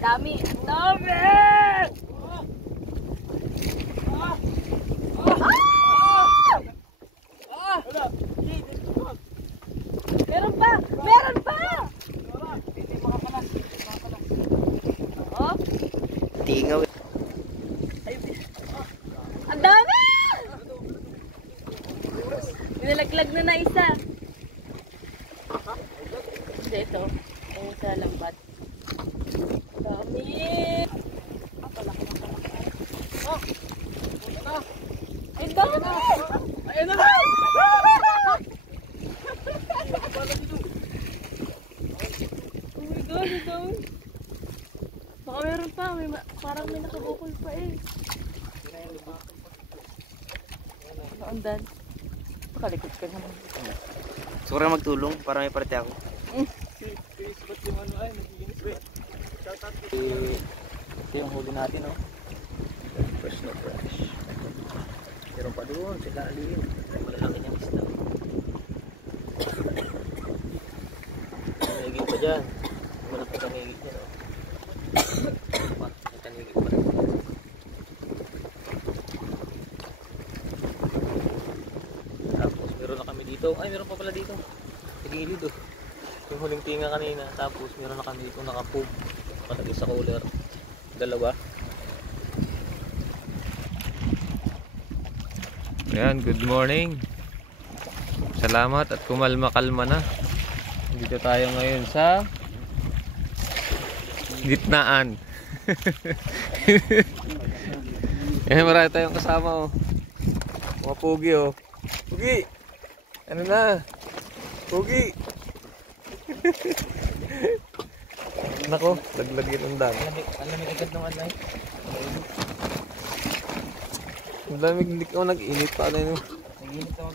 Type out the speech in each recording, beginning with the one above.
Dami! Ang dami! Meron pa! Meron pa! Oh? Tingaw. Ang dami! Nilaglag na isa. Kasi ito. Ayun sa lambat. Dami! Oh! Ay, dami! Ayun na! Oh my God, ang dami! Baka meron pa. Parang may nakabukol pa eh. Naandan. Pakalikot ka naman. Gusto ko rin magtulong para may parte ako. Ito yung huli natin, oh. Fresh na fresh. Meron pa doon, sila alin. Malalaki niyang isda. Kanigit pa dyan. Malat pa kanigit dyan, oh. May kanigit pa. Tapos meron na kami dito. Ay, meron pa pala dito. Tigilid, oh. Yung huling tinga kanina. Tapos meron na kami dito nakapog. Nakalagay sa cooler. Dalawa. Ayan, good morning. Salamat at kumalma-kalma na. Dito tayo ngayon sa gitnaan. Ayan, marami tayong kasama, oh. Mga pugi, oh. Pugi! Ano na? Pugi! Nako, laglagin ang dami. Ang lamig agad ng anay. Ang lamig, hindi ko nag-init pa. Ano yun? Nag-init naman.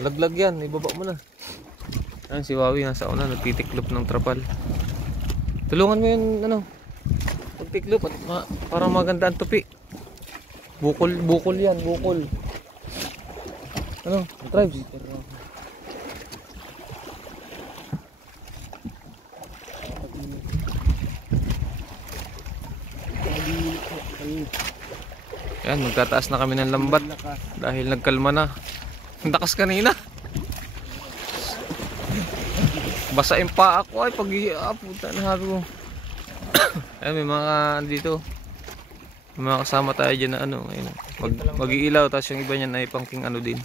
Laglag yan, ibaba mo na. Ayan, si Wawi nasa una, nagtitiklop ng trapal. Tulungan mo yun, ano, pagtiklop at parang maganda ang tupi. Bukol yan, bukol. Ano, tribes. Yan, magtataas na kami ng lambat dahil nagkalma na. Ang lakas kanina. Basa yung paa ko ay pag-iaputan na habi ko. Ay, may mga dito. May mga kasama tayo dyan na ano. Mag-iilaw, tapos yung iba niyan ay pangking ano din.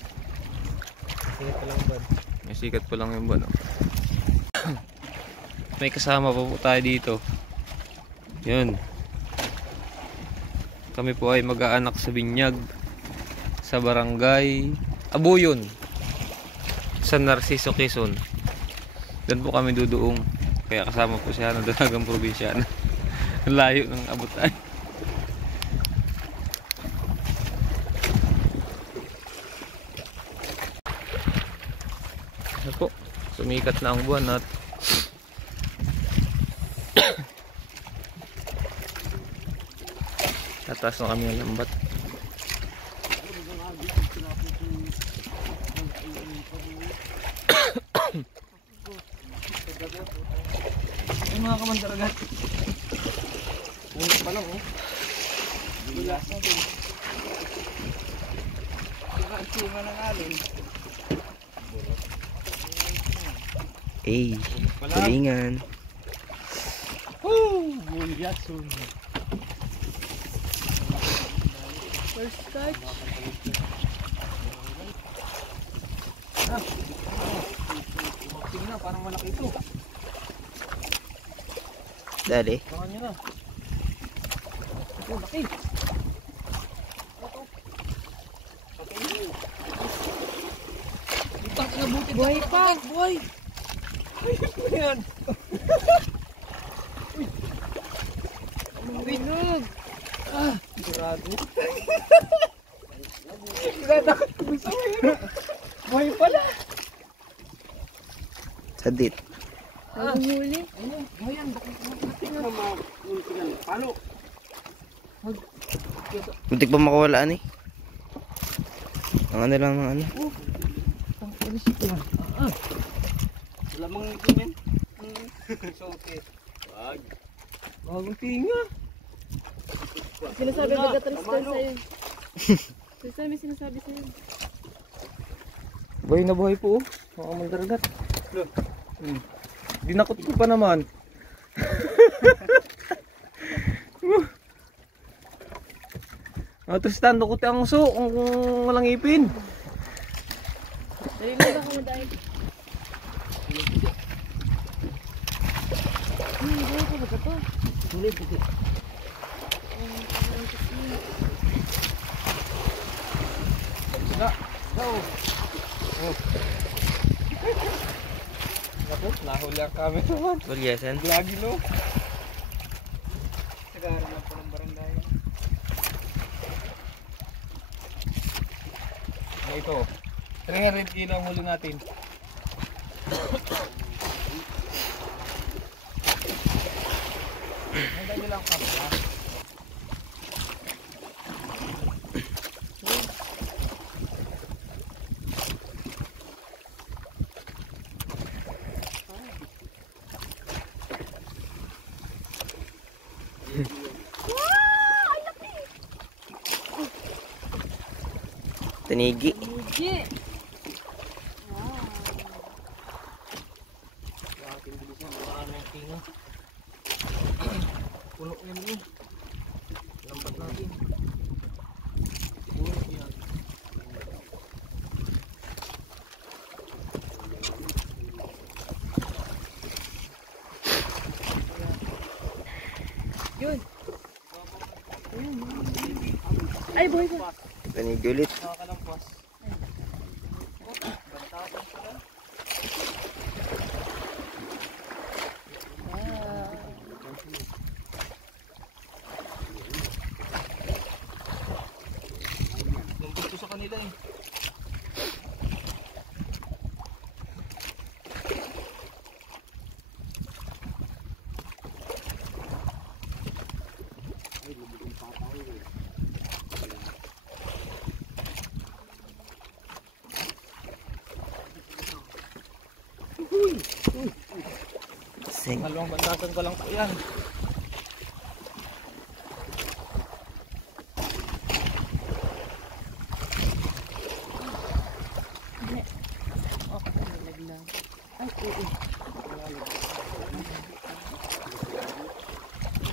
Sikat pa lang ba? May sikat pa lang yung ba, no? May kasama pa po tayo dito. Yun. Kami po ay mag-aanak sa binyag sa barangay Abuyon, San Narciso, Quezon. Doon po kami duduong. Kaya kasama po siya ng Dalagang Probinsyana. Layo ng abot ay. Ano po? Sumikat na ang buwan at tataas na kami ng lambat. Ay, mga kamandaragat. Ulit pa lang, oh. Bilas na din. Sunga ng alin. Hey, tulingan. Bulyasun. First catch. Tingnan, parang malaki ito. Dali. Tangan nyo na. Ito, laki. Buhay pa! Buhay! Ayan. Binog! Sigurado. Nagdakot ko gusto mo yun. Buhay pala. Sadit. Ang huli. Ayun, buhay yan. Palo. Muntik pa makawalaan eh. Ang ano lang ng ano. Ang pulis ito. Lamang ito men. Sote. Wag. Bagong tinga. Sinasabi ba Tristan sa'yo? Tristan, may sinasabi sa'yo. Buhay na buhay po. Mga mandaragat. Dinakot ko pa naman. Tristan, dukuti ang uso kung walang ipin. Dali lang ako dahil. Buhay ko ba ito? Sulit. Naku, nahuli ang camera naman. Bulyasan. Lagi no. Nag-aaral lang po ng barangay. Ito, 300 kilo ang huli natin. Hanggang nyo lang camera. Tanigi. Hindi. Puno yan mo. Lambat natin. Yun. Ay, buhay ko. Tanigi ulit. Nakakalampas. Lumpos ko sa kanila eh. Sing. Dalawang bandasan ko lang po yan. Ay, oo.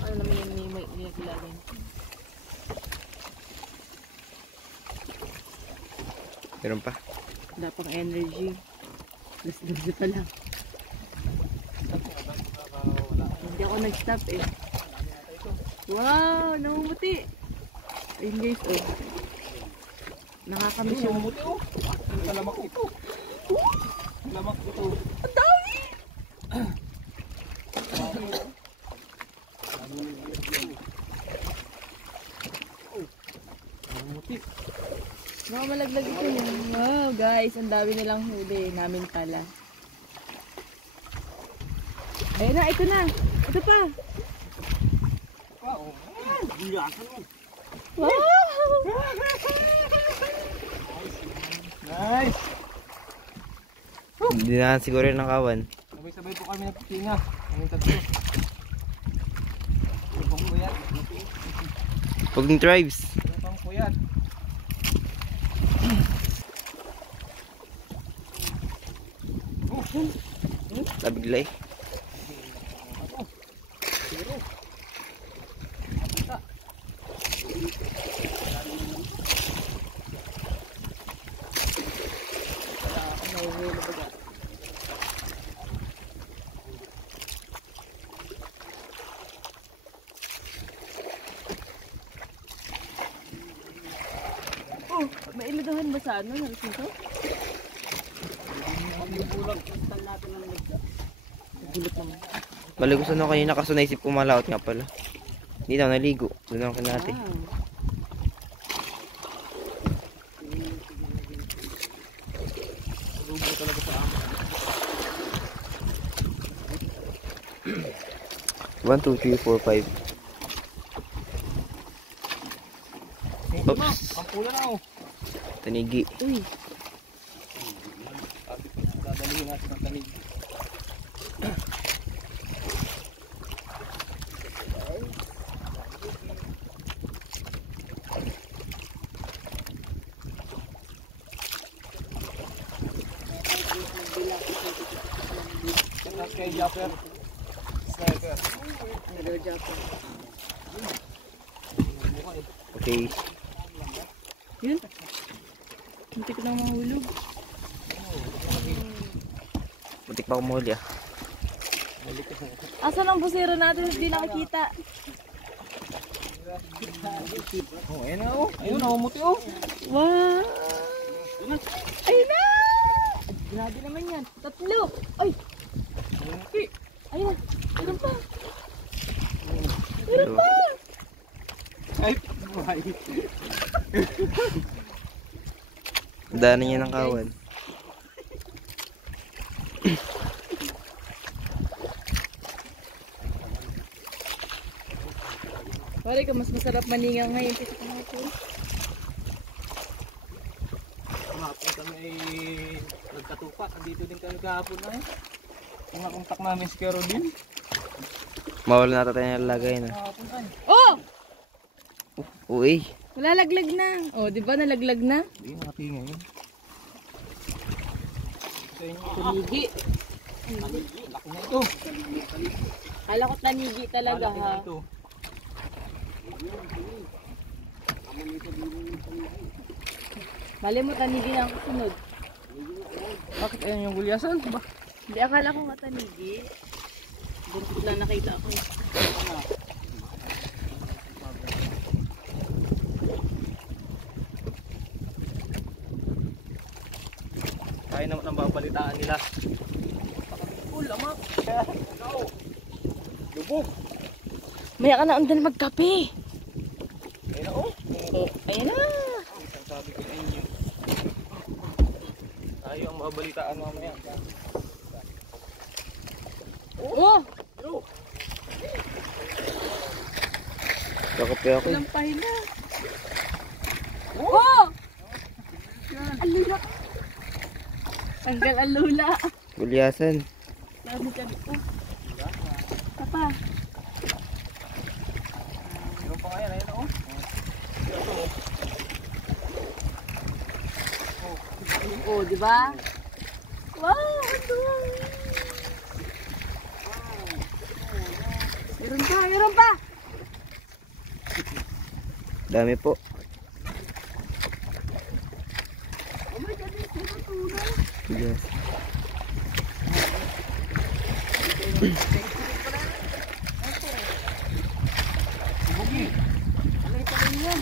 Ano naman yan may nilaglagan? Meron pa. Dapang energy. Gas-gas pa lang. Hindi ako nag-stop eh. Wow! Namumuti! Ayun guys, oh. Nakakamiss yung... Mamuti oh. Ang kalamak ito. Kalamak ito. Ang dami! Mamuti. Malaglag ito yun. Wow guys, ang dami nilang huli. Namin pala. Ayun na, ito na. Ito pa. Wow. Wow! Nice. Hindi na siguro yung nakawan. Sabay-sabay po kami nagtitinga. Kami tatlo. Ibang kuyat. Huwag ng tribes. Ibang kuyat. Tabiglay. Oh, may iladahan ba sa ano? Naris nito? Gulat naman. Maligo na kanina kaso naisip ko malaot nga pala. Hindi na naligo. Doon lang natin. Wow. Lubo talaga sa amin. 1, 2, 3, 4, 5. Oops. Pangpula na oh. Tanigi. Uy, Dadalihin natin ang tanig. Skyjumper. Sniper. Okay. Yun. Hindi ko nang mahulog. Butik pa kumuli ah. Asan ang busero natin? Hindi nakikita. Oh, ayun na oh. Ayun, nakumuti oh. Wow! Ayun na! Grabe naman yan. Tatlo! Ay! Ayun na. Meron pa. Meron pa! Ay, buhay. Daanan niya ng kawan. Pare ka, mas masarap maninga ngayon. Tito ko na ito. Kumapon kami ay nagkatupak. Andito din kami kahapon na eh. Kung nakontak namin si Caroline. Mawala na tayo ng lagay na. Kahapon ay. Oh! Uy. Malalaglag na. Oh, di ba nalaglag na? Hindi, nakatingin yun. Sa inyo ito. Tanigi. Laki na ito. Kala ko tanigi talaga Malaki ha. na ito. Mali mo tanigi na ang kasunod. Bakit ayun yung gulyasan? Ba? Hindi, akala ko nga tanigi. Buntot lang nakita ko. Kaya naman ang babalitaan nila. Lamak. Lubog. Maya ka na undan magkape. Ayun na oh. Oh, ayun na. Isang sabi ko sa inyo. Tayo ang mabalitaan mamaya. Oh! Kakape ako. Lampahin na. Oh! Alula. Tanggal alula. Gulyasan. Dami dami pa. Papa. Meron pa kaya, ayun na oh. Oh, di ba? Wow, ito. Meron pa, meron pa. Dami po. Oh my God, ito na. Yes. Bugi. Alay pa rin yan.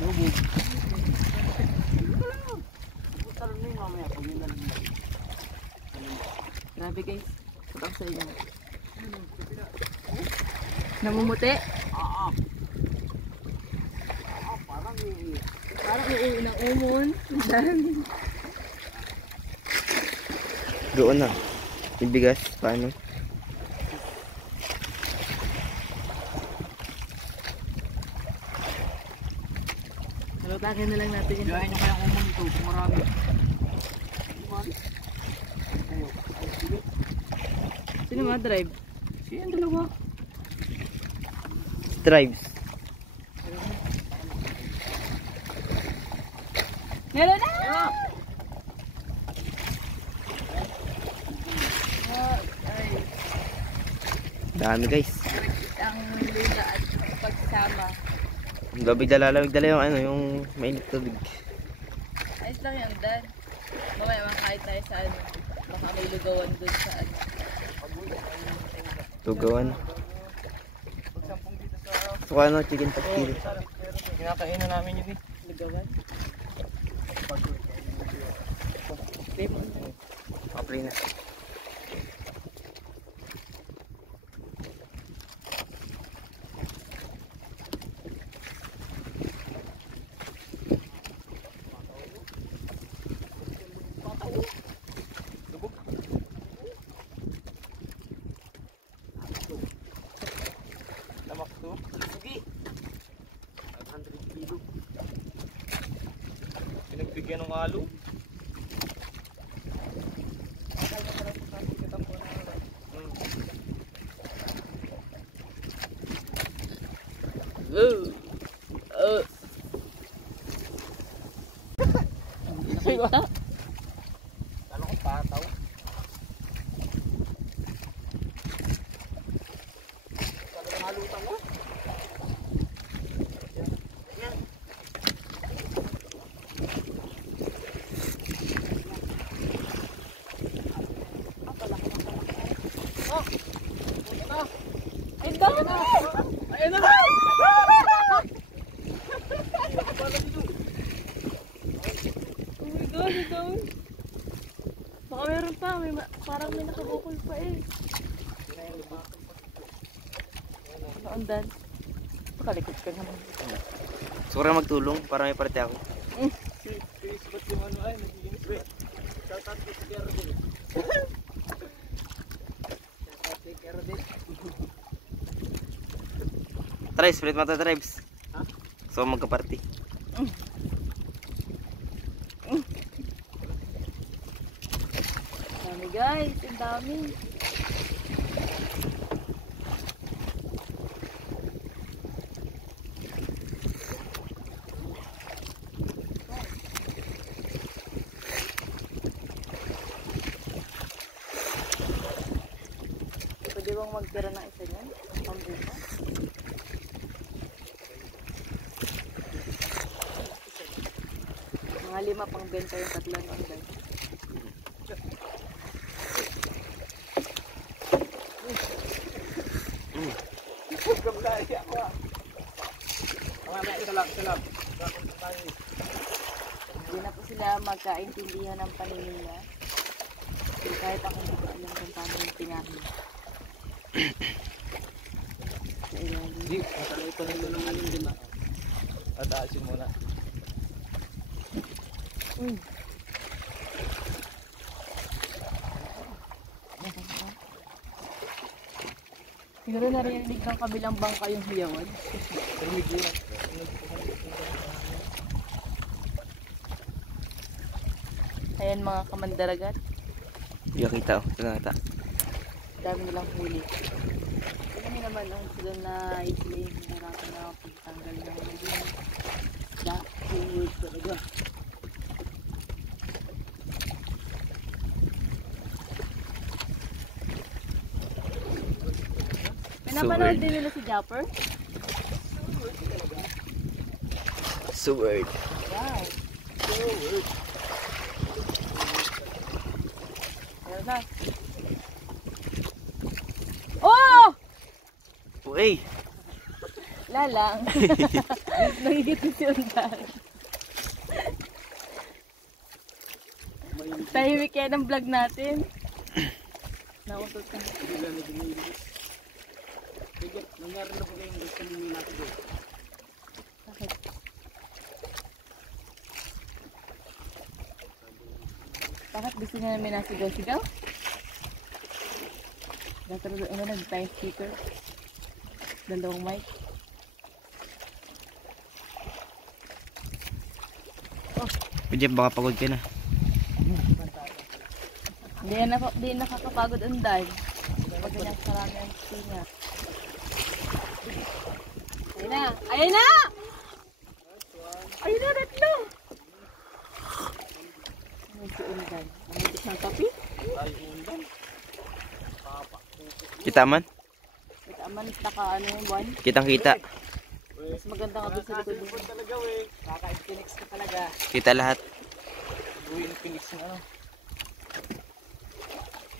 Lubog. Grabe guys. Pagkak sa inyo. Namumuti? Parang uuwi ng umon. Doon na. Yung bigas. Paano? Salutakin na lang natin yun. Gayahin nyo kaya umon ito. Kung marami. Sino ma-drive? Siya yung dalawa. Tribes. Meron na! Ay, Dami guys. ang lula at pagsama. Lalamig dala yung ano, yung mainit tubig. Ayos lang yan, Dan. Mamaya makakain tayo sa ano. Baka may lugawan doon sa ano. Tugawan. So ano, chicken pastil. Kinakain na namin yun eh. Lugawan? Lemon. Okay na. Lamak to. Sige. 500 kilo. Pinagbigyan ng alo. Nakita? Kala ko pataw. Ay, dami! Ayan na! Oh my God, ang dami. Baka meron pa, parang may nakabukol pa eh. Naundan. Pakalikot ka naman. Siguro magtulong para may parte ako. Chris, ba't yung ano ay, nagiginis ba? Shout out kay Kuya Rodel. Shout out kay Kuya Rodel. Tribes, split mata tribes. Ha? So magka-party. Dami guys, ang dami. Pwede bang magtira ng isa niyan? Pambuka? Mga 5 pang benta yung tatlo ng guys. Gamlay ako ah. Mamaya isa lang. Hindi na po sila magkaintindihan ng paninila. Kasi kahit ako hindi ko alam kung paano yung tinahin. Sa ilalim. Hindi, ito ng ano din na. Ataasin muna. Siguro narinig ng kabilang bangka yung hiyawan. Tumig yun. Ayan mga kamandaragat. Hindi ka kita oh. Ito na ata. Dami nilang huli. Kami naman ang sila na sila yung hinarapan na pagtanggal ng mga food talaga. Pinapanood din nila si Japper? Sword. Wow. Meron na. Oh! Uy! Lalang. Nagigit si Undan. Tahimik yan ang vlog natin. Nakusot ka. Nangyari na po kayong gusto nyo natin doon. Bakit? Bakit gusto niya namin nasigaw-sigaw? Naturo ano nag-time speaker. Dalawang mic. Pwede baka pagod ka na. Hindi nakakapagod ang dive. Pag ganyan karami ang tinga. Ayun na! Ayun na! Ayun na! Tatlo! Ano si Undan? Ano si ng kapi? Kita man? Ito aman, taka ano yung buwan. Kitang kita. Mas maganda ka doon sa likod mo. Talaga eh. Kaka-Phoenix ka talaga. Kita lahat. Uwi ng Phoenix na ano.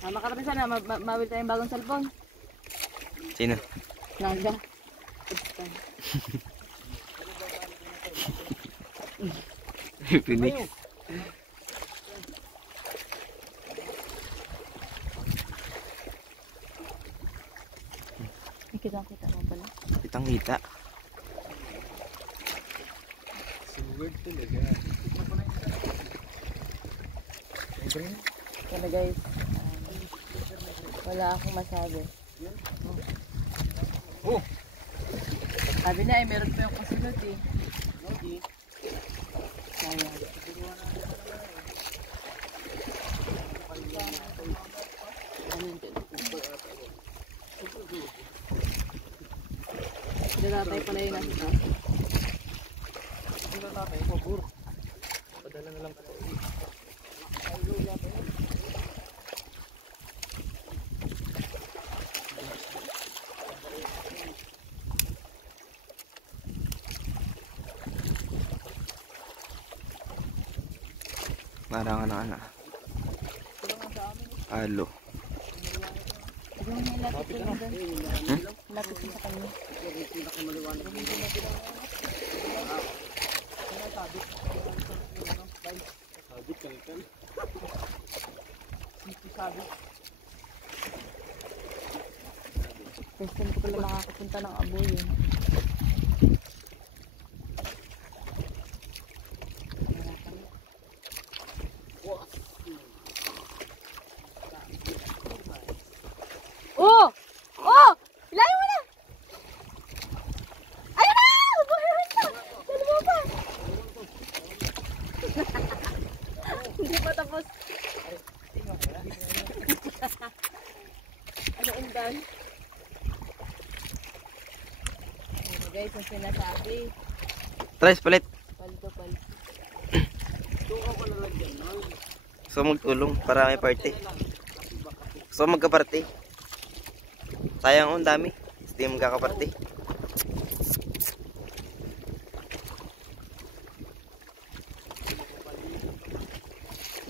Mama ka rin sana, mawil tayong bagong cellphone. Sino? Naga. Phoenix. Kita mo pala. Kitang kita. Silward talaga. Kaya guys, wala akong masabi. Oh! Sabi na eh, meron pa yung kasunod eh. Sayang. Hindi tatay pala yung nasa taas. Ano natin? Pabor. Padala na lang ito. Marang ano. Alo. Huwag mo na lapit ko doon. Lapit ko sa kanya. First time ko pala nakakapunta ng aboy eh. Oh! Oh! Hilahin mo na! Ayun na! Buhayan na! Dali mo pa! Hindi pa tapos. Ano undan? Ano guys, ang sinasabi. Tres, palit. Paldo. Gusto magtulong para may party. Gusto magka-party. Sayang ang dami. Hindi magkaka-party.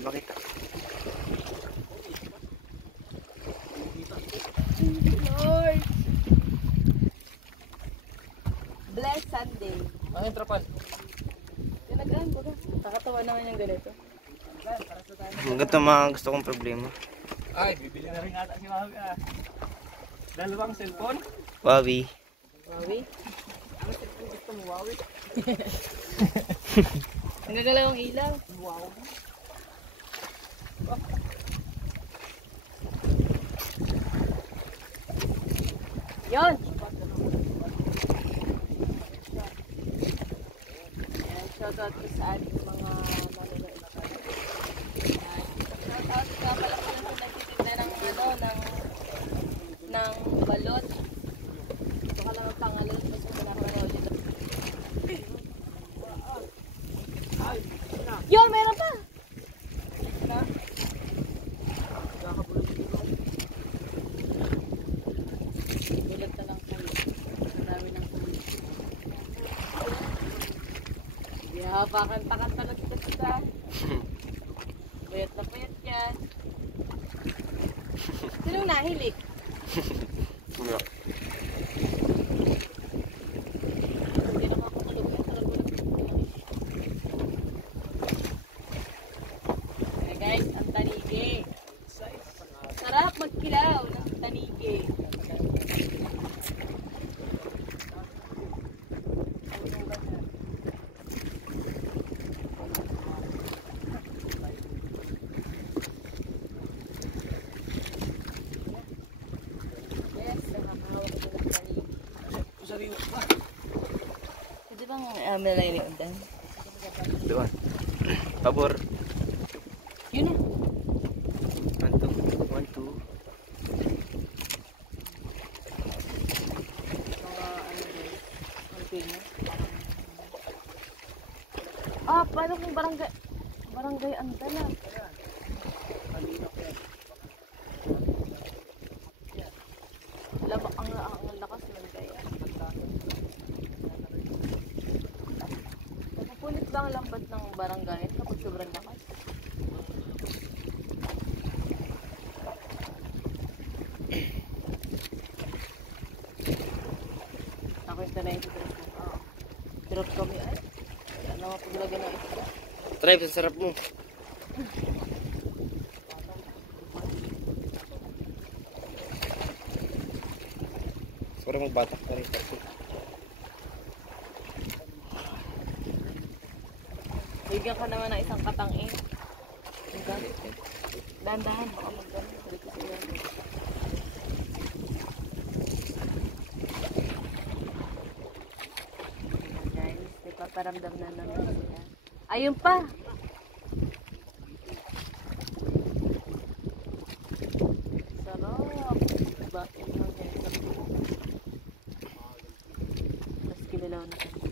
Makita. Lord! Blessed Sunday. Ano yung trapal? Tinagahan ko na. Nakakatawa naman yung ganito. Ganito mga gusto kong problema. Ay, bibili na rin ata si Wawi ah. Dalawang cellphone? Wawi. Wawi? Ano cellphone gusto mo, Wawi? Ang gagalaw ang ilaw. Wow. Yon! Shoutout ko sa ating mga nanonood. Shoutout ka pala ko lang sa nagtitinda ng balot. Ito ka lang ang pangalan. Mas mo na ako dito. Yon! Meron pa! Na? Gulat na lang po. Marami ng kulit. Pakan-pakan talaga kita. Payat na payat yan. Sinong nahilik? Hindi na makakulog yan. Talagulat. Kaya guys, ang tanigi. Sarap magkilaw ng tanigi. Pwede bang malay ni Undan? Doon. Pabor. Yun na. 1, 2. 1, 2. Mga ano guys. Ang film mo. Ah, paano kung barangay Andan ah? Ang lakas nun kaya. Napupulit ba ang lambat ng barangay kapag sobrang lakas? Ako yung tanay sa drop ko. Drop kami ay. Kaya naman paglagay ng isla. Try, sa sarap mo. Parang magbatak pa rin kasi. Bigyan ka naman ng isang katang-in. Dahan-dahan, baka mag-gano'n. Dito sila. Guys, ipaparamdam na naman sila. Ayun pa! Sarap! Bakit lang guys? Tapos kinilaw na kami.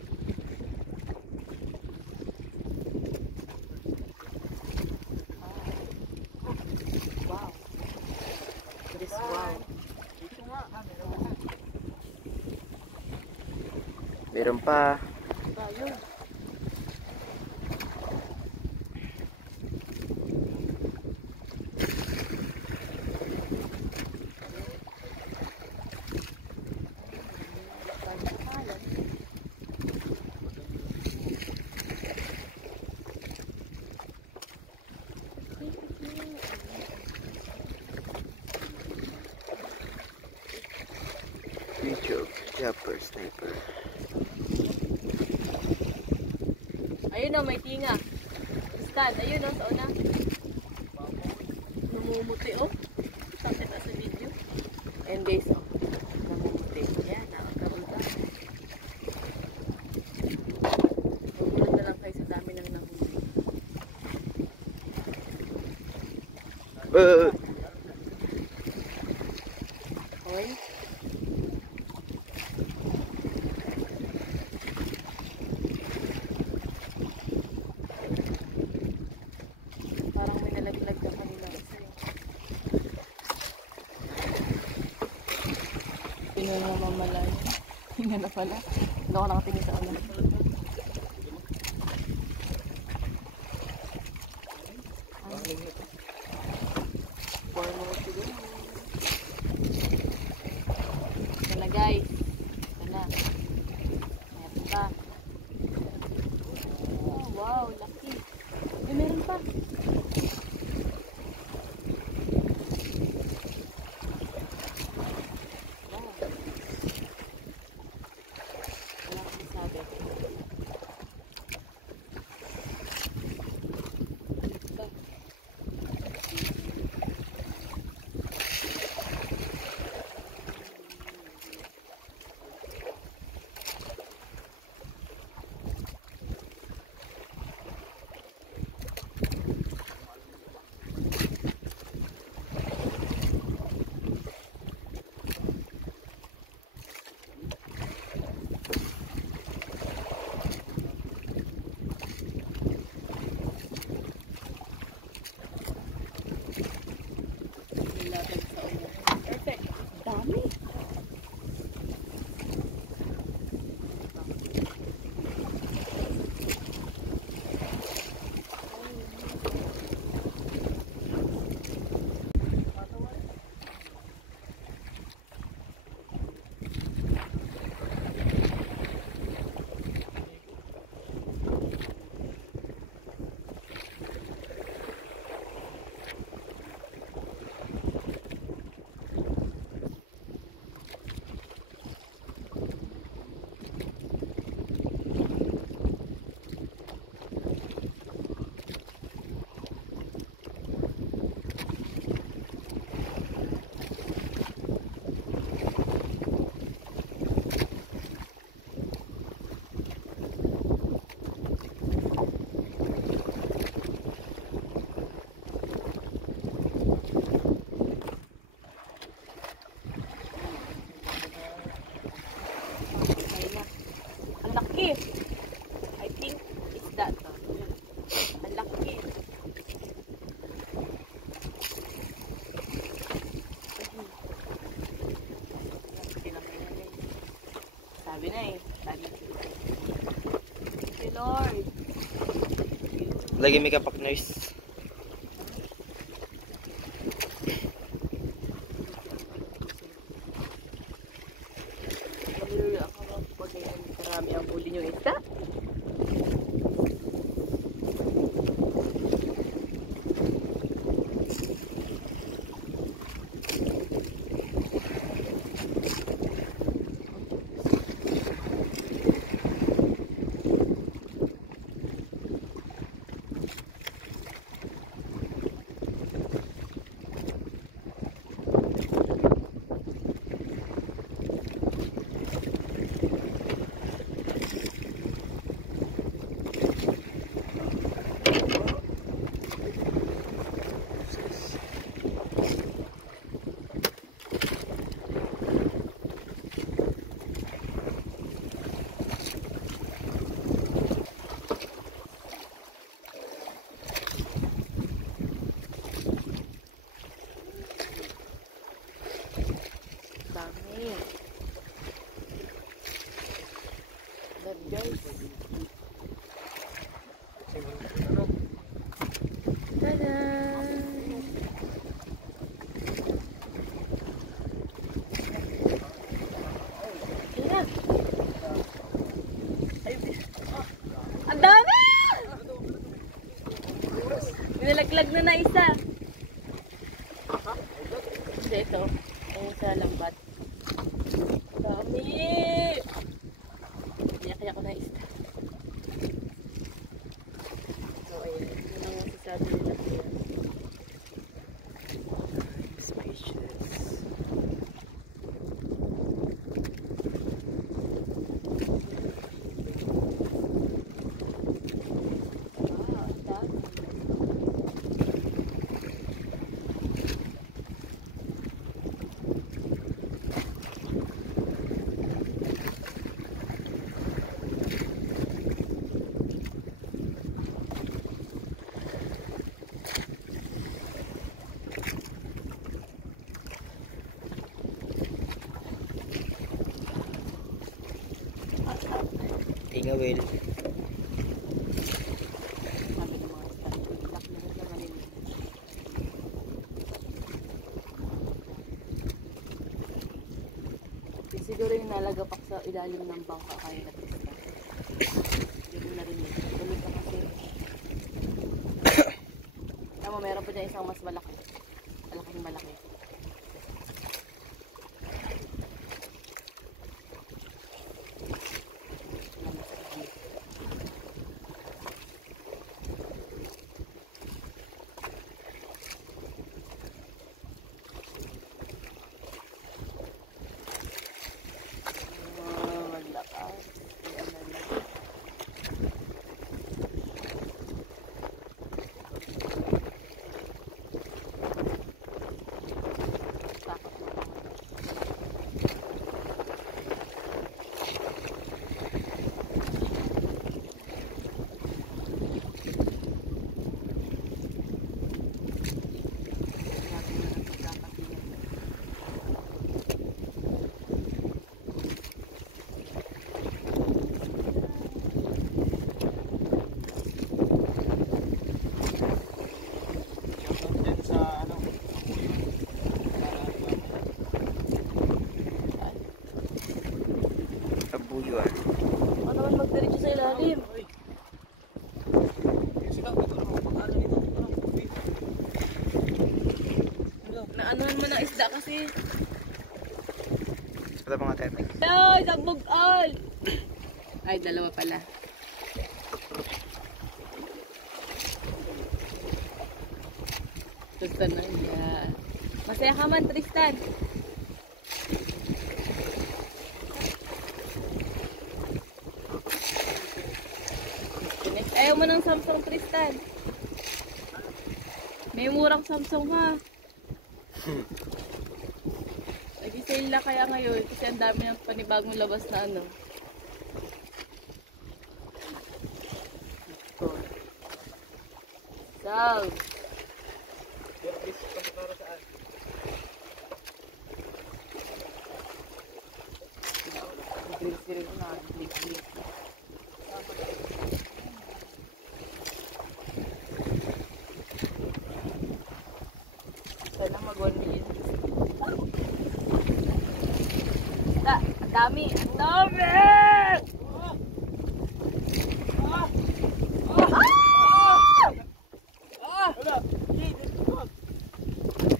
Wow! This wow! Meron pa. Tayo! Sniper. Ayun o, may tinga. Stan, ayun o, sa una. Namumuti o. Sakit na sa video. Ayun guys o. Namumuti. Yan, nakakaruga. Huwag na lang kayo sa dami ng nahuli. Okay? Parang may nalaglag ka kanina isa eh. Pinoy na mamalay. Hinga na pala. Hindi ako nakatingin sa ulan. Four more to go. Ito na guys. Ito na. Meron pa. Oh, wow, laki. Eh, meron pa. Wow. Wala akong sabi. Ito. Nilatag sa ulo. Perfect. Dami. Ang laki. I think it's that. Ang laki. Sabi na eh. Sabi. Thank you, Lord. Lagi may kapak nurse. Hallelujah. Ako pag marami ang huli niyong isda. Dami. That guys. Tada! Tira. Ang dami! Nilaglag na isa. Kasi ito, ayun sa lambat. Dami! Kaya ko na isda. So, ayan. Yun ang masasabi nila kuya. Spacious. Wow, ang dami. Tinga well. Sabi ng mga isda. Laki na rin naman nila. Yung siguro yung nalagapak sa ilalim ng bangka kaya natin isda. Hindi mo narinig. Tulog ka kasi. Tama, meron pa dyan isang mas malaki. Malaking malaki. Maglakas. Ayan na lang. Takot mo naman. Grabe na ang pagkakatingin. Abuyo ah. Ano naman magdiretso sa ilalim? Naanohan mo ng isda kasi. Wala pa nga tayo. Ay, nagbugal! Ay, dalawa pala. Gusto na niya. Masaya ka man, Tristan. Disconnect. Ayaw mo ng Samsung, Tristan. May murang Samsung ha. Nag-sale na kaya ngayon kasi ang dami ng panibagong labas na ano. So, green na, green. Sana mag 1 million. Ang dami! Ang dami!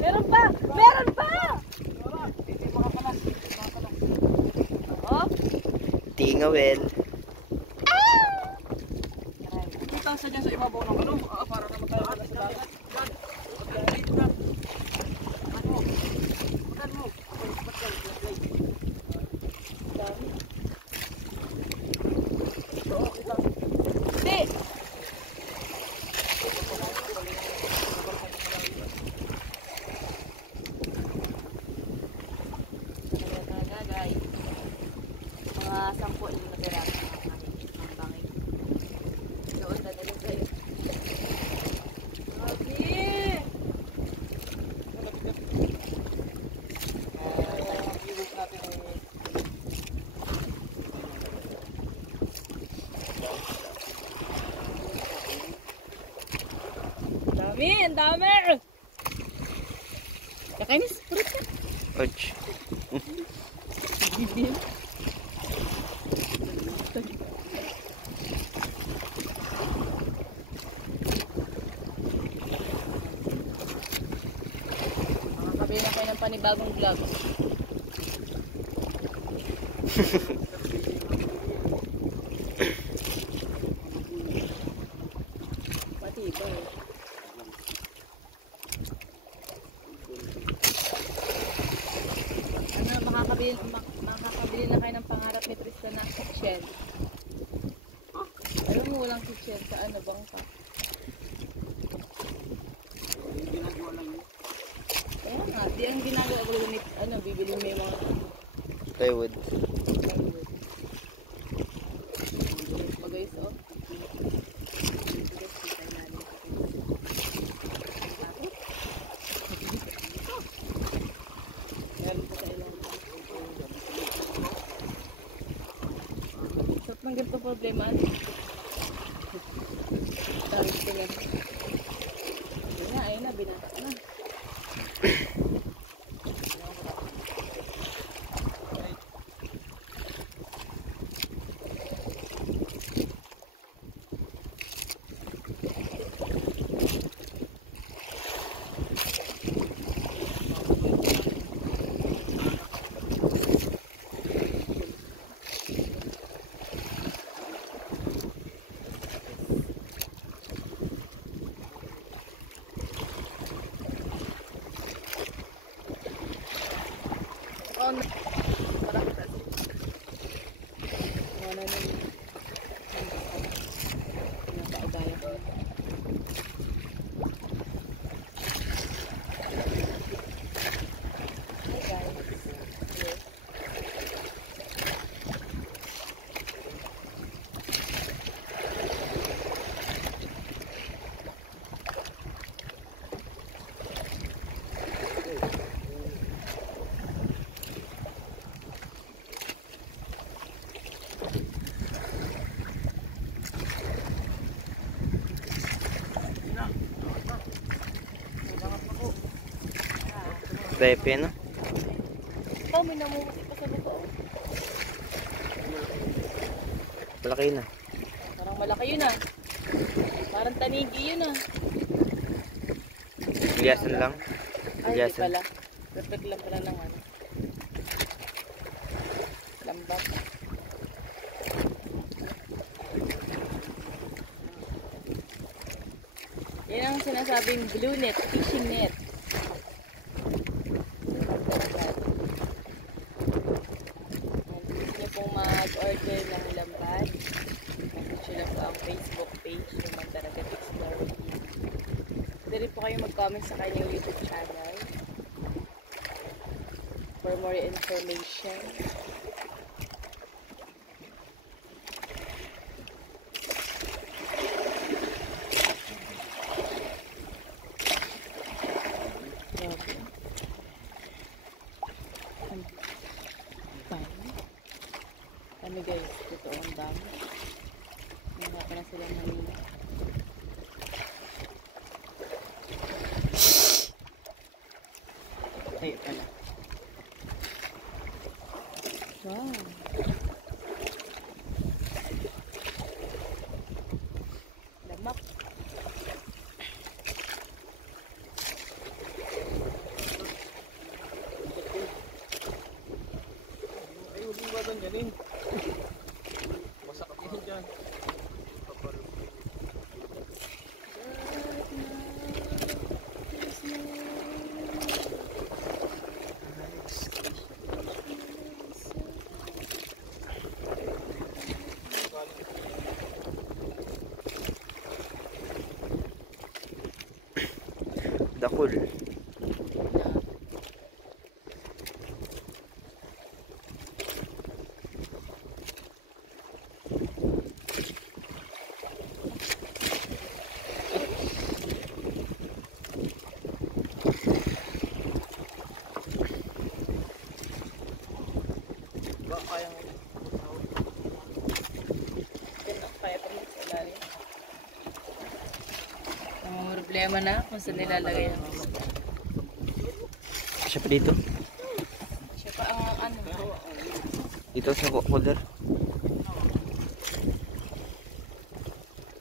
Meron pa! Meron pa! Oh? Tinga well. Kita sa dyan sa ibabaw ng ano, para naman tayo sa dagat. Hindi! Guys, mga 10 yung natira ang bangin. Doon, dadalhin kayo. Grabe! Dami! Ang dami! Kakainis, purot ka. Ouch. Bibim. Makakabili na kayo ng panibagong vlog. Matibay. Ano, makakabili na kayo ng pangarap ni Tristan na kitchen. Alam mo, walang kitchen sa ano, bangka. Kaya nga, di ang ginagawa ko ni, ano, bibili mo yung mga Plywood. plywood. Guys, oh. Sarap ng ganito problema. Sarap ko lang. Ayun na, ayun na, binata na. Oh, parang kasi. Wala na yung pinapaubayan ko. Hi guys. Yes. Pepe, no? Oh, may namumuti pa sa buto. Malaki na. Parang malaki yun ah. Parang tanigi yun ah. Ilyasan lang. Ay, di Ilyasan. pala. Perfect lang pala ng ano. Lambat. Yan ang sinasabing blue net, fishing net. Gusto niyo pong mag-order ng lambat. Message nyo lang po ang Facebook page ng Mandaragat Explorer. Pwede rin po kayo mag-comment sa kanyang YouTube channel for more information. Grabe. Ang dami. Dami guys, totoo ang dami. Nangapa na sila Manila. Ay, ano? Wow. Lamak. Ay, huwag mong gaganyanin. Masakit yan dyan. Dakul. Ba, kaya mo. Kaya pa rin sa ilalim. Ang problema na kung saan nilalagay ang Siya pa dito. siya pa ang ano. Dito sa holder.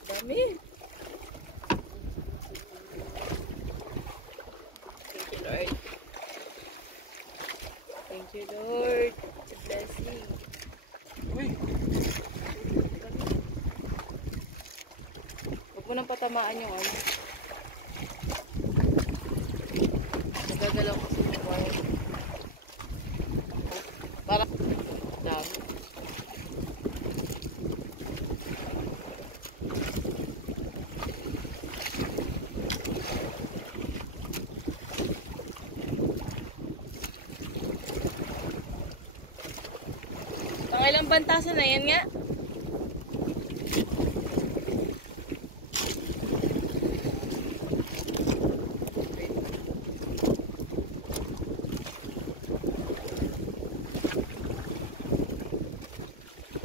Dami. Thank you, Lord. Thank you, Lord. It's a blessing. Huwag mo nang patamaan yung ano. Nagagalaw kasi yung wire. Para dami. Ilang bantasan na yan nga?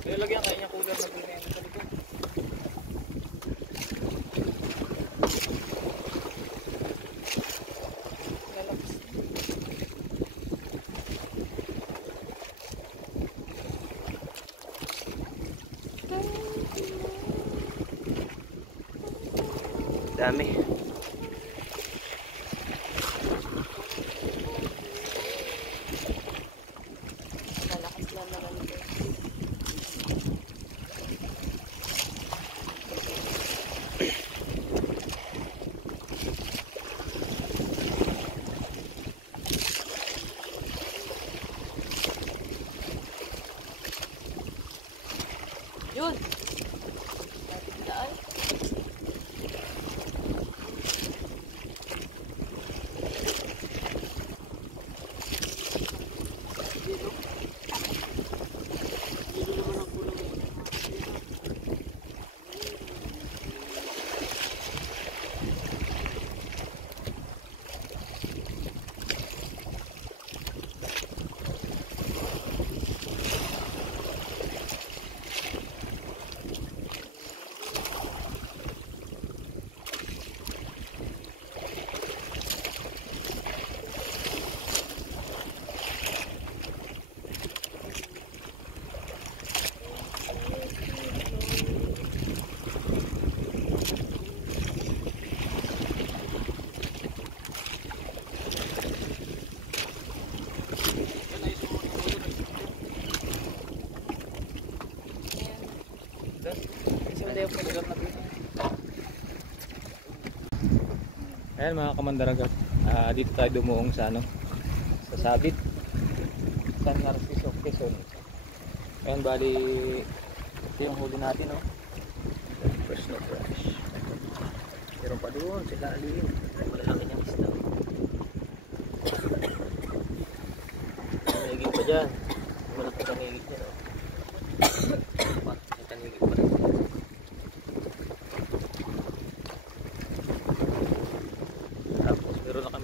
Kaya lagyan kayo niya cooler na pinay sa likod. Dami. Malakas lang naman ito. Yun. Daan. Ayan mga kamandaragat, dito tayo dumuong sa ano, sa Sabit, San Narciso, Quezon. Ayan, bali ito yung huli natin, no? Fresh na fresh. Meron pa doon sa ilalim, malalaki niyang isda. May higit pa dyan, malaki ang higit niya, no? May tanigit pa rin.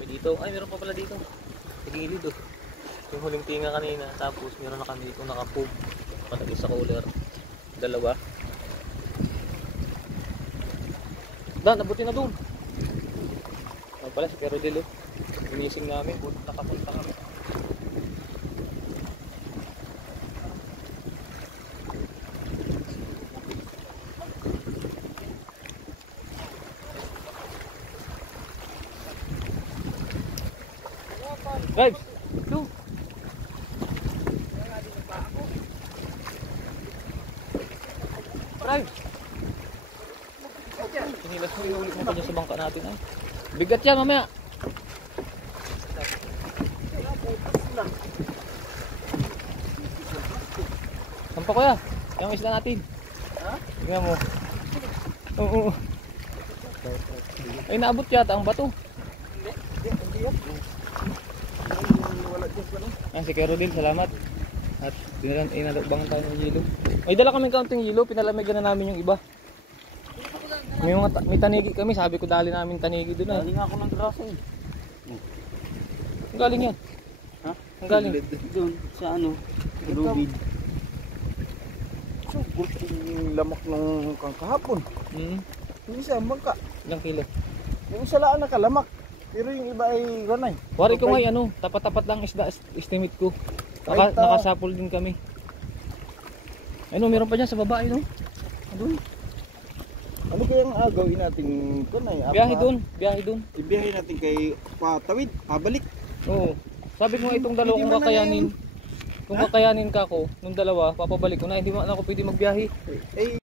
Dito. Ay, meron pa pala dito. Sa gilid, oh. Yung huling tinga kanina. Tapos, meron na kami dito nakapog. Nakalagay sa cooler. Dalawa. Dan, nabuti na doon. Ano pala, si Perodil, oh. Inising namin. Nakapunta kami. Guys, two. Drive. Pinilas mo, iulit mo pa dyan sa bangka natin, ay. Bigat yan mamaya. Sampa kuya, yung isla natin. Ha? Tingnan mo. Oo. Ay, naabot yata ang bato. Hindi. Ah, si Kerodil, salamat. At inalagbangan tayo ng hilo. May dala kaming kaunting hilo, pinalamigan na namin yung iba. May tanigi kami, sabi ko dali namin tanigi doon. Galing ako ng grasa eh. Ang galing yan? Ha? Ang galing? Doon, sa ano, lubid. So, yung lamak ng kahapon. Yung isa, bangka. Ilang kilo? Yung isa lang nakalamak. Pero yung iba ay ganay. Wari ko ngay ano, tapat-tapat lang isda estimate ko. Nakasapol din kami. Ano, meron pa dyan sa baba, no? Doon. Ano kayang agawin natin ganay? Biyahe doon. Ibiyahe natin kay Patawid, pabalik. Oo. Sabi ko nga itong dalawang kakayanin. Kung kakayanin ka ko, nung dalawa, papabalik ko na, hindi mo na ako pwede magbiyahe. Eh,